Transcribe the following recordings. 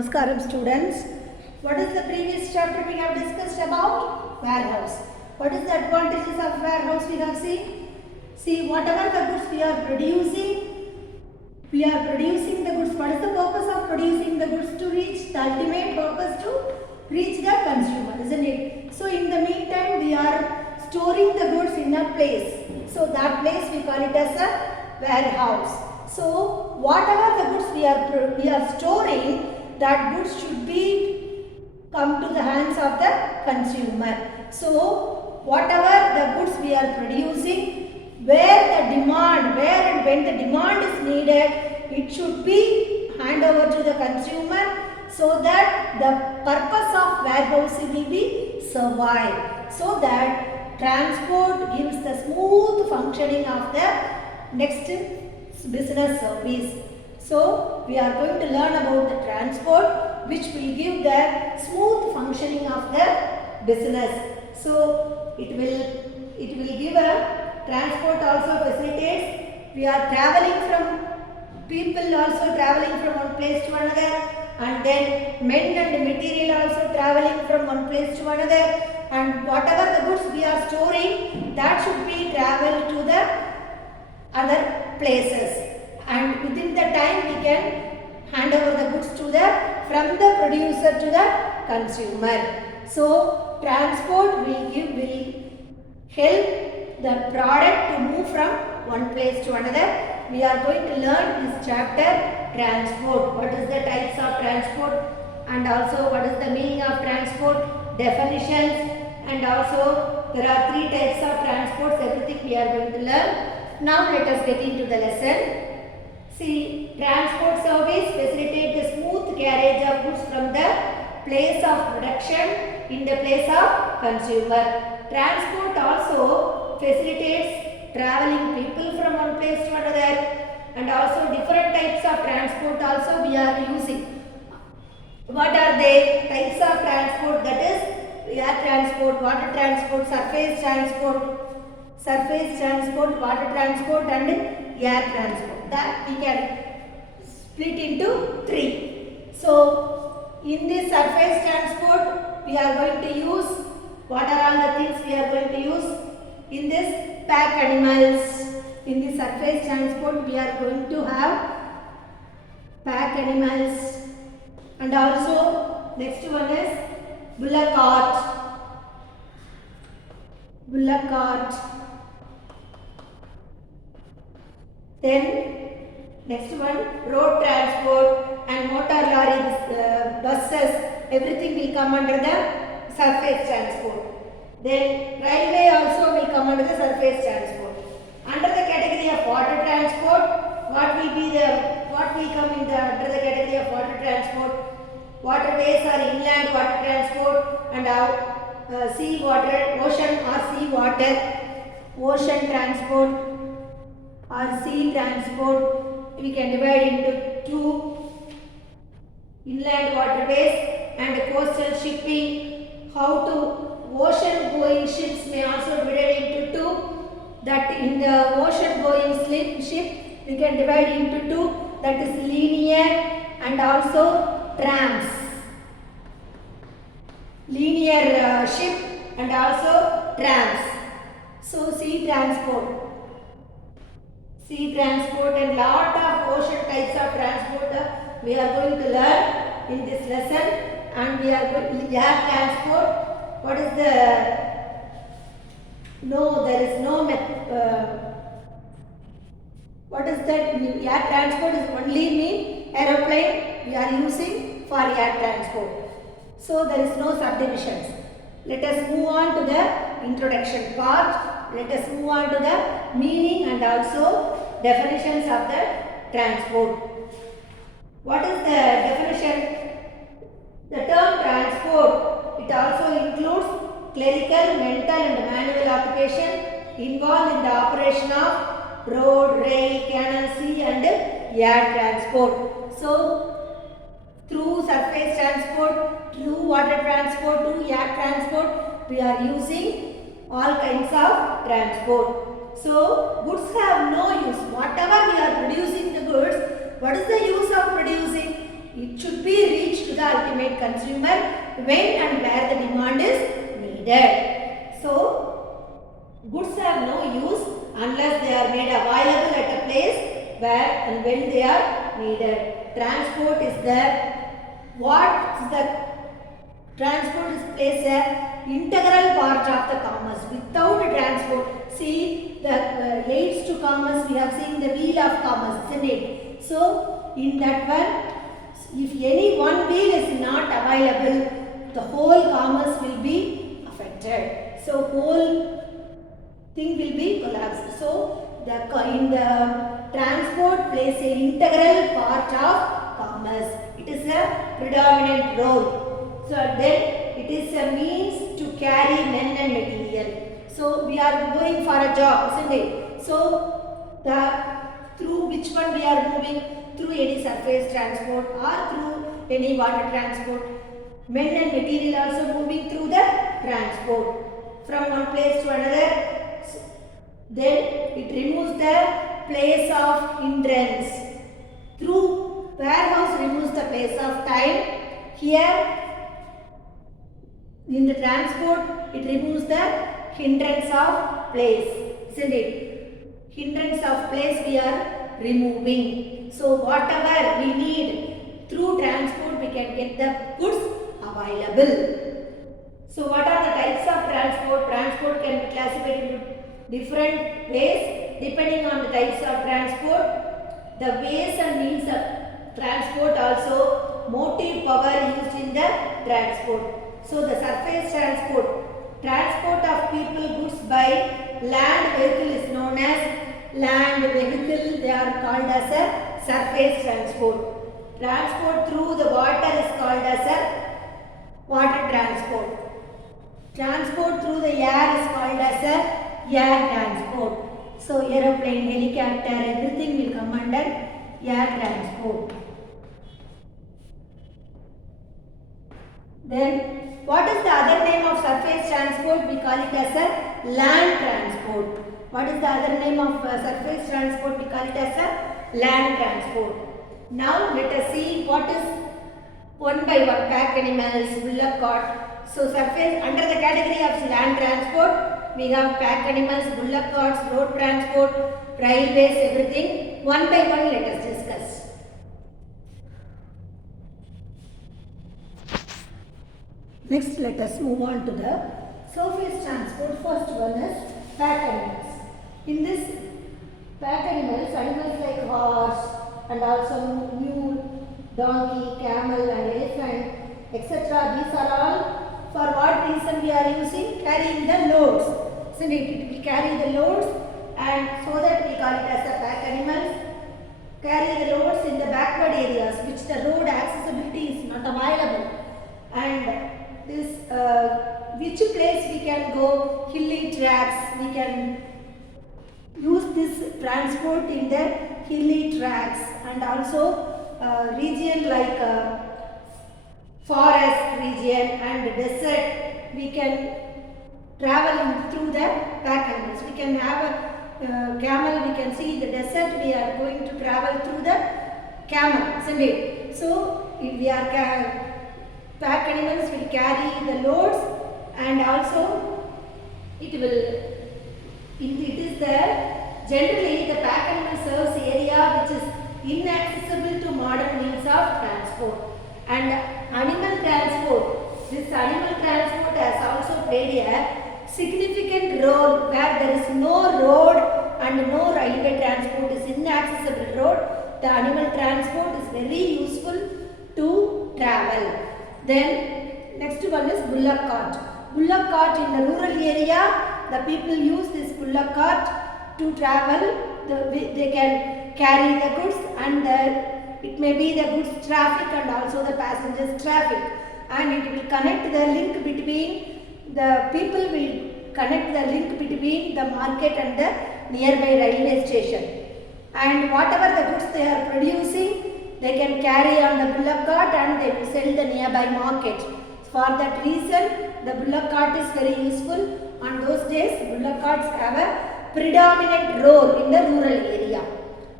Namaskaram students. What is the previous chapter we have discussed about? Warehouse. What is the advantages of warehouse we have seen? See, whatever the goods we are producing the goods. What is the purpose of producing the goods? To reach the ultimate purpose, to reach the consumer, isn't it? So in the meantime we are storing the goods in a place. So that place we call it as a warehouse. So whatever the goods we are storing, that goods should be come to the hands of the consumer. So whatever the goods we are producing, where and when the demand is needed, it should be hand over to the consumer, so that the purpose of warehousing will be survived, so that transport gives the smooth functioning of the next business service. So we are going to learn about the transport, which will give the smooth functioning of the business. So it will give a transport also facilitates. We are traveling from people also traveling from one place to another, and then men and material also traveling from one place to another, and whatever the goods we are storing, that should be traveled to the other places, and within the time we can hand over the goods to from the producer to the consumer. So transport will help the product to move from one place to another. We are going to learn this chapter, transport. What is the types of transport, and also what is the meaning of transport, definitions, and also there are 3 types of transports. Everything we are going to learn. Now let us get into the lesson. See, transport service facilitates the smooth carriage of goods from the place of production in the place of consumer. Transport also facilitates traveling people from one place to another, and also different types of transport also we are using. What are they? Types of transport, that is air transport, water transport, surface transport, water transport, and air transport. That we can split into 3. So in this surface transport we are going to use, what are all the things we are going to use? In this, pack animals. In the surface transport we are going to have pack animals, and also next one is bullock cart. Then next one, road transport and motor lorry, buses, everything will come under the surface transport. Then railway also will come under the surface transport. Under the category of water transport, what will come in under the category of water transport? Waterways are inland water transport, and sea water, ocean or sea water, ocean transport or sea transport. We can divide into 2: inland waterways and coastal shipping. How to ocean going ships may also divide into 2. That in the ocean going ship we can divide into 2. That is linear and also trams. Linear ship and also trams. So sea transport and lot of ocean types of transport we are going to learn in this lesson. And we are going to air transport. What is the there is no what is that? Air transport is only mean aeroplane we are using for air transport. So there is no subdivisions. Let us move on to the introduction part. Let us move on to the meaning and also definitions of the transport. What is the definition? The term transport, it also includes clerical, mental and manual occupation involved in the operation of road, rail, canal, sea and air transport. So through surface transport, through water transport, to air transport, we are using all kinds of transport. So goods have no use. Whatever we are producing the goods, what is the use of producing? It should be reached to the ultimate consumer when and where the demand is needed. So, goods have no use unless they are made available at a place where and when they are needed. Transport is the transport plays a integral part of the commerce. Without transport, see the aids to commerce, we have seen the wheel of commerce, isn't it? So in that one, if any one wheel is not available, the whole commerce will be affected. So whole thing will be collapsed. So in the transport plays an integral part of commerce. It is a predominant role. So then it is a means to carry men and material. So we are going for a job, isn't it? So through which one we are moving? Through any surface transport or through any water transport. Men and material also moving through the transport from one place to another. Then it removes the place of hindrance. Through warehouse removes the place of time. Here in the transport it removes the hindrance of place, isn't it? Hindrance of place we are removing. So whatever we need through transport we can get the goods available. So what are the types of transport? Transport can be classified into different ways depending on the types of transport. The ways and means of transport also motive power used in the transport. So the surface transport of people, goods by land vehicle is known as land vehicle. They are called as a surface transport. Transport through the water is called as a water transport. Transport through the air is called as a air transport. So aeroplane, helicopter, everything will come under air transport. Then what is the other name of surface transport? We call it as a land transport. What is the other name of surface transport? We call it as a land transport. Now let us see what is one by one pack animals, bullock cart. So surface under the category of land transport, we have pack animals, bullock carts, road transport, railways, everything. One by one let us discuss. Next, let us move on to the surface transport. First one is pack animals. In this pack animals like horse and also mule, donkey, camel and elephant, etc. These are all for what reason we are using? Carrying the loads. So it will carry the loads, and so that we call it as a pack animals. Carry the loads in the backward areas which the road accessibility is not available. And this which place we can go, hilly tracks, we can use this transport in the hilly tracks, and also region like forest region and desert, we can travel through the pack animals. We can have a camel, we can see the desert, we are going to travel through the camel, isn't it? So if we are pack animals will carry the loads, and also it is there. Generally the pack animal serves area which is inaccessible to modern means of transport. And animal transport, this animal transport has also played a significant role where there is no road and no railway transport, is inaccessible road. The animal transport is very useful to travel. Then next one is bullock cart. Bullock cart in the rural area, the people use this bullock cart to travel. They can carry the goods, and it may be the goods traffic and also the passengers traffic, and it will connect the link between the people will connect the link between the market and the nearby railway station. And whatever the goods they are producing, they can carry on the bullock cart and they will sell the nearby market. For that reason, the bullock cart is very useful. On those days, bullock carts have a predominant role in the rural area.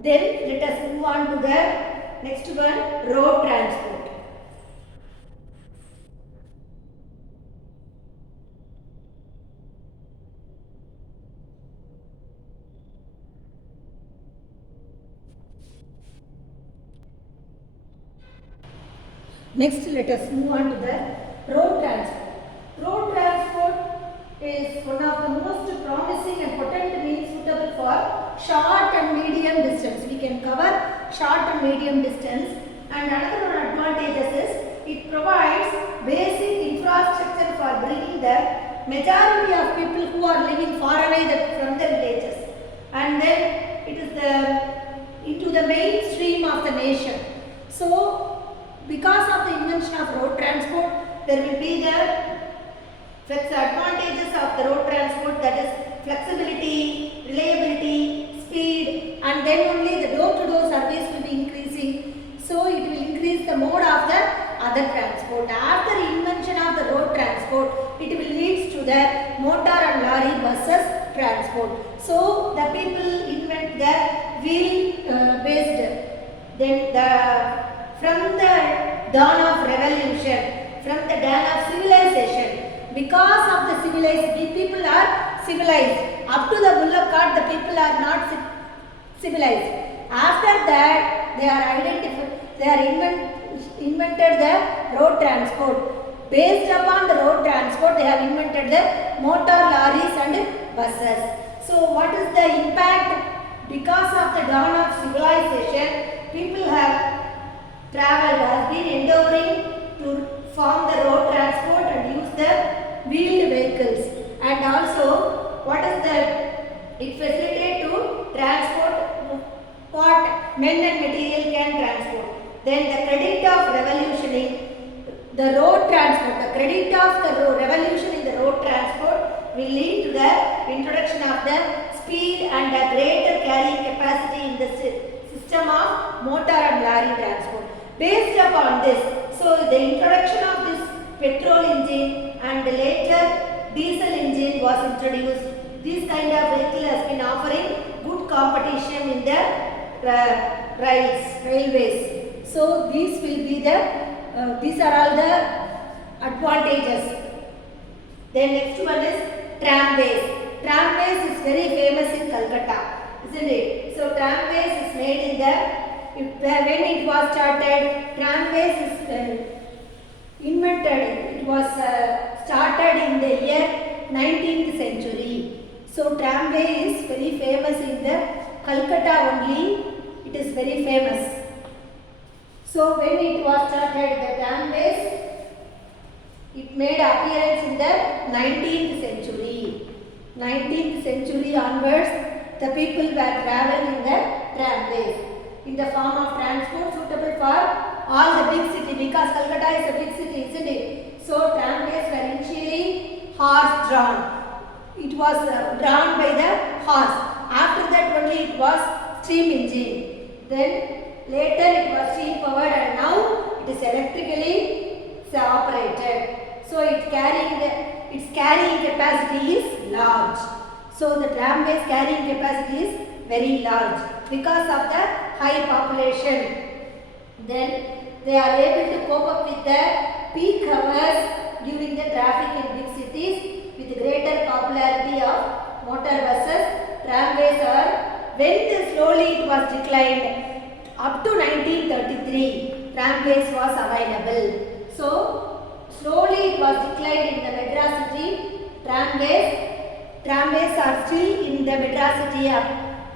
Then let us move on to the next one, road transport. Next, let us move on to the road transport. Road transport is one of the most promising and potent means suitable for short and medium distance. We can cover short and medium distance. And another advantages is it provides basic infrastructure for bringing the majority of people who are living far away from the villages. And then it is into the mainstream of the nation. So, because of the invention of road transport, there will be the advantages of the road transport, that is flexibility, reliability, speed, and then only the door-to-door service will be increasing. So it will increase the mode of the other transport. After invention of the road transport, it will lead to the motor and lorry buses transport. So the people invent the wheel-based. Then from the dawn of revolution, from the dawn of civilization, because of the civilized, people are civilized. Up to the bullock cart, the people are not civilized. After that, they are invented the road transport. Based upon the road transport, they have invented the motor, lorries and buses. So, what is the impact? Because of the dawn of civilization, people have traveled, has been endeavoring to form the road transport and use the wheeled vehicles. And also, what is it facilitates to transport what men and material can transport. Then the credit of revolutioning the road transport, the credit of the revolution in the road transport will lead to the introduction of the speed and a greater carrying capacity in the system of motor and lorry transport. Based upon this, so the introduction of this petrol engine and later diesel engine was introduced. This kind of vehicle has been offering good competition in the railways. So these will be these are all the advantages. Then next one is tramways. Tramways is very famous in Calcutta, isn't it? So tramways is made in when it was started, tramways is invented. It was started in the year 19th century. So tramway is very famous in the Calcutta only. It is very famous. So when it was started, the tramways, it made appearance in the 19th century. 19th century onwards, the people were traveling in the tramways in the form of transport suitable for all the big city, because Calcutta is a big city, isn't it? So tramways were initially horse drawn. It was drawn by the horse. After that only it was steam engine. Then later it was steam powered, and now it is electrically operated. So its carrying capacity is large. So the tramway's carrying capacity is very large because of the high population. Then they are able to cope up with the peak hours during the traffic in big cities with greater popularity of motor buses. Tramways are, when slowly it was declined, up to 1933 tramways was available. So slowly it was declined in the Madras city. Tramways are still in the Madras city of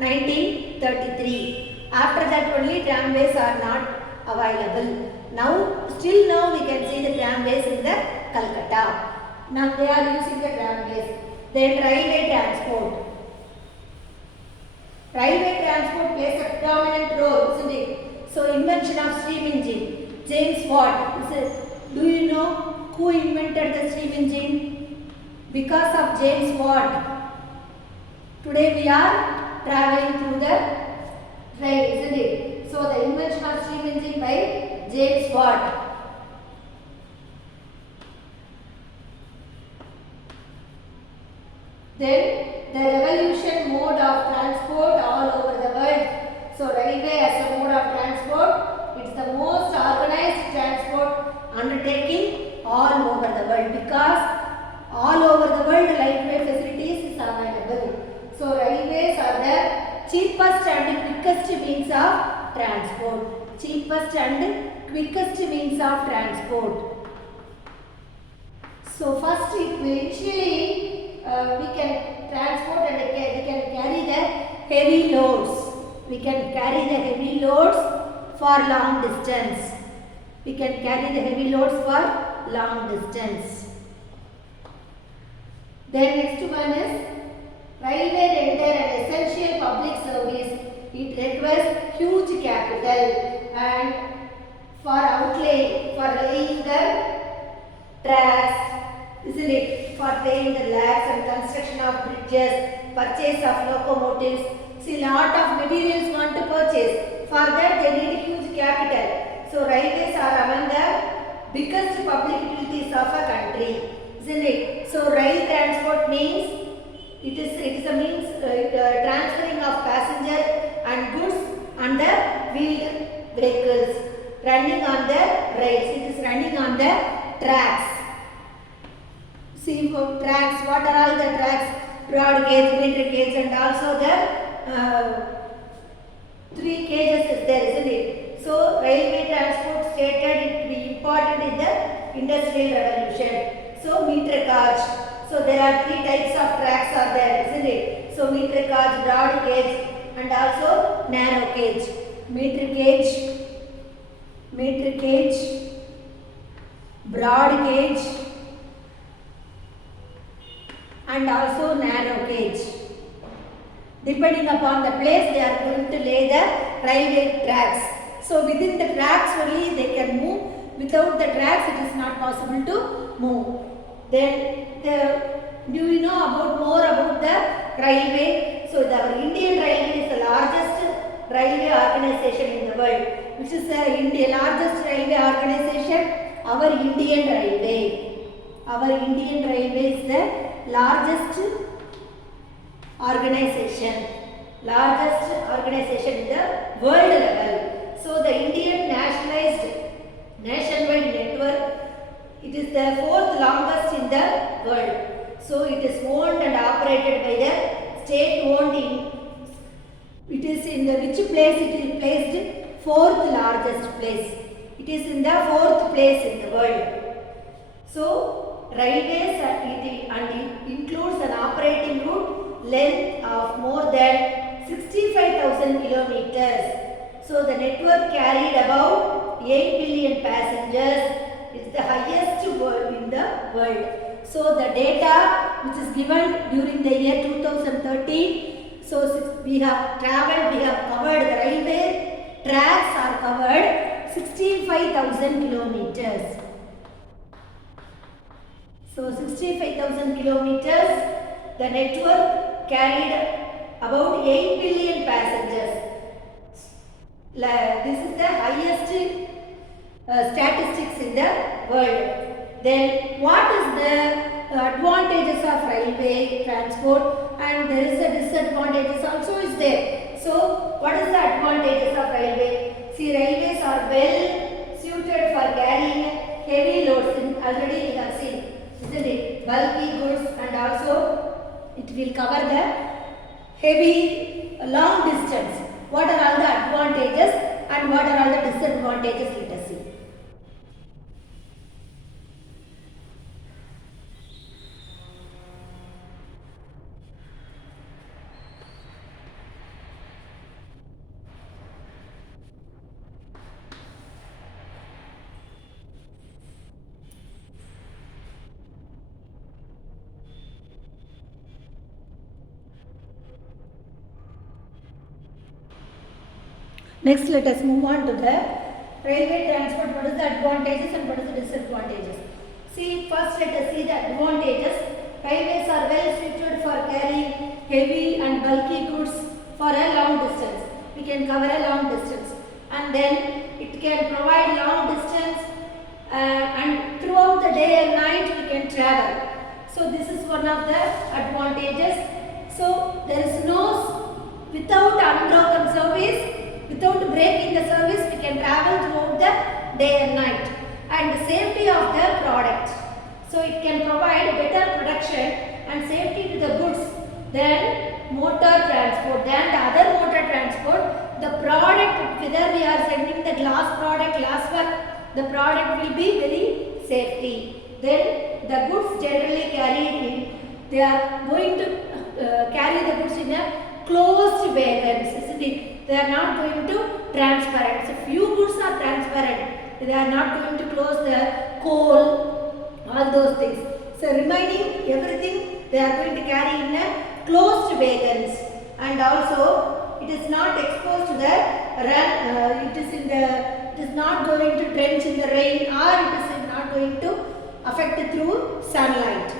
1933. After that only tramways are not available. Still now we can see the tramways in the Calcutta. Now they are using the tramways. Then railway transport. Railway transport plays a predominant role, isn't it? So invention of steam engine. James Watt. Do you know who invented the steam engine? Because of James Watt, today we are traveling through the rail, isn't it? So the invention of steam engine by James Watt. Then the revolution mode of transport all over the world. So railway as a mode of transport, it's the most organized transport undertaking all over the world, because all over the world railway facilities is available. So railways are the cheapest and quickest means of transport. Cheapest and quickest means of transport. So first initially we can transport and we can carry the heavy loads. We can carry the heavy loads for long distance. We can carry the heavy loads for long distance. Then next one is railway render an essential public service. It requires huge capital and for outlay for laying the tracks, isn't it? For paying the lakhs and construction of bridges, purchase of locomotives. See, lot of materials want to purchase. For that they need huge capital. So railways are among the biggest public utilities of a country, isn't it? So rail transport means it is a means transferring of passenger and goods on the wheeled vehicles running on the rails. It is running on the tracks. See, for tracks, what are all the tracks? Broad gauge, meter gauge, and also the 3 cages is there, isn't it? So railway transport stated it to be important in the Industrial Revolution. So meter gauge. So there are 3 types of tracks are there, isn't it? So meter gauge, broad gauge, and also narrow gauge. Meter gauge, broad gauge, and also narrow gauge. Depending upon the place, they are going to lay the railway tracks. So within the tracks only they can move. Without the tracks, it is not possible to move. Then do you know more about the railway? So our Indian Railway is the largest railway organization in the world. Which is the largest railway organization? Our Indian Railway. Our Indian Railway is the largest organization in the world level. So the Indian nationwide network, it is the 4th longest in the world. So it is owned and operated by the state-owned. It is in the which place it is placed? 4th largest place. It is in the 4th place in the world. So railways and it includes an operating route length of more than 65,000 kilometers. So the network carried about 8 billion passengers. It is the highest in the world. So the data which is given during the year 2013. So we have covered the railway tracks are covered 65,000 kilometers. So 65,000 kilometers. The network carried about 8 billion passengers. This is the highest statistics in the world. Then what is the advantages of railway transport, and there is a disadvantages also is there. So what is the advantages of railway? See, railways are well suited for carrying heavy loads. Already we have seen, isn't it? Bulky goods, and also it will cover the heavy long distance. What are all the advantages and what are all the disadvantages? Let us see. Next, let us move on to the railway transport. What is the advantages and what is the disadvantages? See, first let us see the advantages. Railways are well suited for carrying heavy and bulky goods for a long distance. We can cover a long distance, and then it can provide long distance and throughout the day and night we can travel. So this is one of the advantages. So there is no, without unbroken service, without breaking the service, we can travel throughout the day and night. And the safety of the product. So it can provide better production and safety to the goods than motor transport, than the other motor transport the product, whether we are sending the glass product, glass work, the product will be very safety. Then the goods generally carried in, they are going to carry the goods in a closed wagons, isn't it? They are not going to transparent. So few goods are transparent. They are not going to close the coal, all those things. So remaining everything they are going to carry in a closed wagons, and also it is not exposed to the it is not going to drench in the rain, or it is not going to affect through sunlight.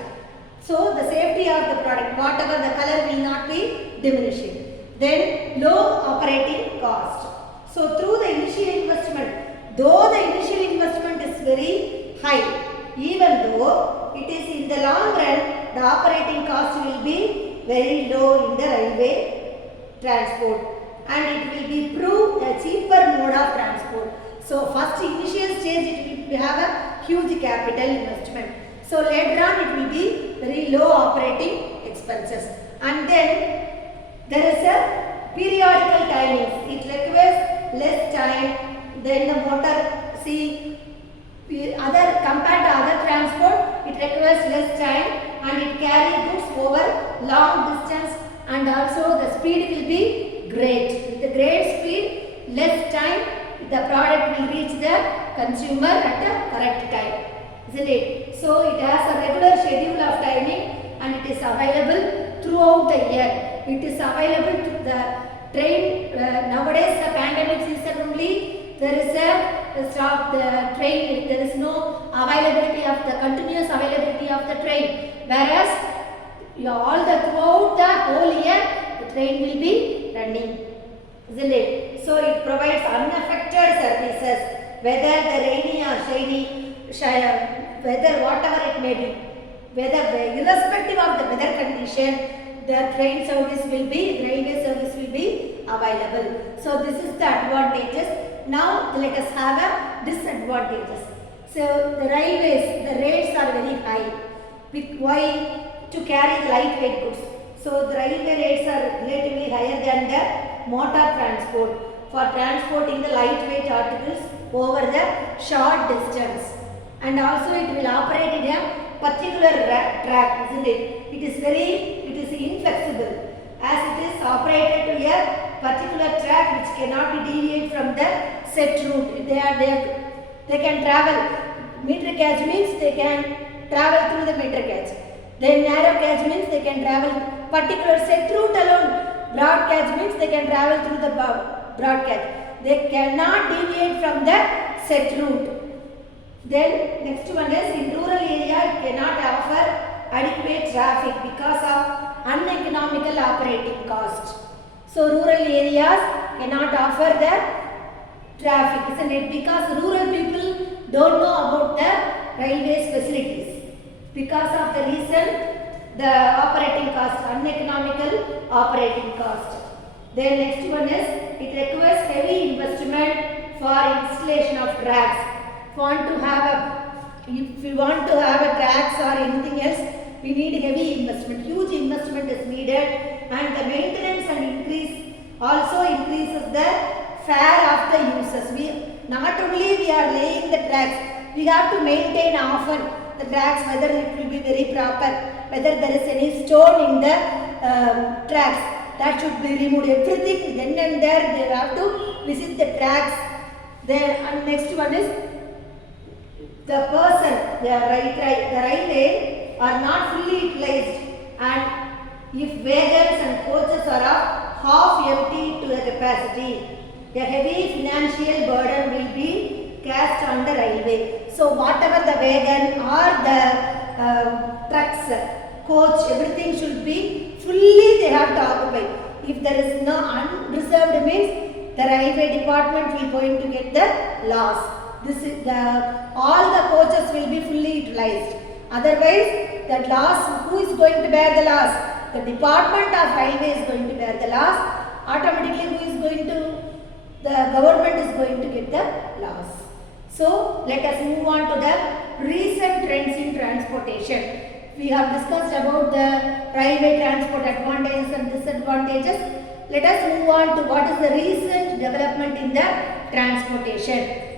So the safety of the product, whatever the color will not be diminishing. Then low operating cost. So through the initial investment, though the initial investment is very high, even though it is in the long run, the operating cost will be very low in the railway transport, and it will be proved a cheaper mode of transport. So first initial stage it will have a huge capital investment. So later on it will be very low operating expenses. And then there is a periodical timing. It requires less time than the motor. See, compared to other transport, it requires less time and it carries goods over long distance, and also the speed will be great. With the great speed, less time, the product will reach the consumer at a correct time, isn't it? So it has a regular schedule of timing and it is available throughout the year. It is available through the train. Nowadays the pandemic season only there is a stop the train. There is no availability of the continuous availability of the train. Whereas all the throughout the whole year the train will be running, isn't it? So it provides unaffected services, whether the rainy or shiny, whether whatever it may be, whether irrespective of the weather condition, the train service will be, railway service will be available. So this is the advantages. Now let us have a disadvantages. So the railways, the rates are very high. Why? To carry the lightweight goods. So the railway rates are relatively higher than the motor transport for transporting the lightweight articles over the short distance. And also it will operate in a particular track, isn't it? It is inflexible as it is operated to a particular track which cannot be deviated from the set route. They can travel. Meter gauge means they can travel through the meter gauge. Then narrow gauge means they can travel particular set route alone. Broad gauge means they can travel through the broad gauge. They cannot deviate from the set route. Then next one is in rural area it cannot offer adequate traffic because of uneconomical operating cost. So rural areas cannot offer the traffic, isn't it? Because rural people don't know about the railways facilities. Because of the reason, the operating cost, uneconomical operating cost. Then next one is it requires heavy investment for installation of tracks. If we want to have a tracks or anything else, we need heavy investment. Huge investment is needed, and the maintenance and increase also increases the fare of the users. Not only we are laying the tracks, we have to maintain often the tracks, whether it will be very proper, whether there is any stone in the tracks, that should be removed. Everything then and there they have to visit the tracks. Then and next one is the railway are not fully utilized, and if wagons and coaches are half empty to the capacity, a heavy financial burden will be cast on the railway. So whatever the wagon or the trucks, coach, everything should be fully they have to occupy. If there is no unreserved means the railway department will going to get the loss. All the coaches will be fully utilized. Otherwise, the loss, who is going to bear the loss? The department of railway is going to bear the loss. Automatically, the government is going to get the loss. So, let us move on to the recent trends in transportation. We have discussed about the railway transport advantages and disadvantages. Let us move on to what is the recent development in the transportation.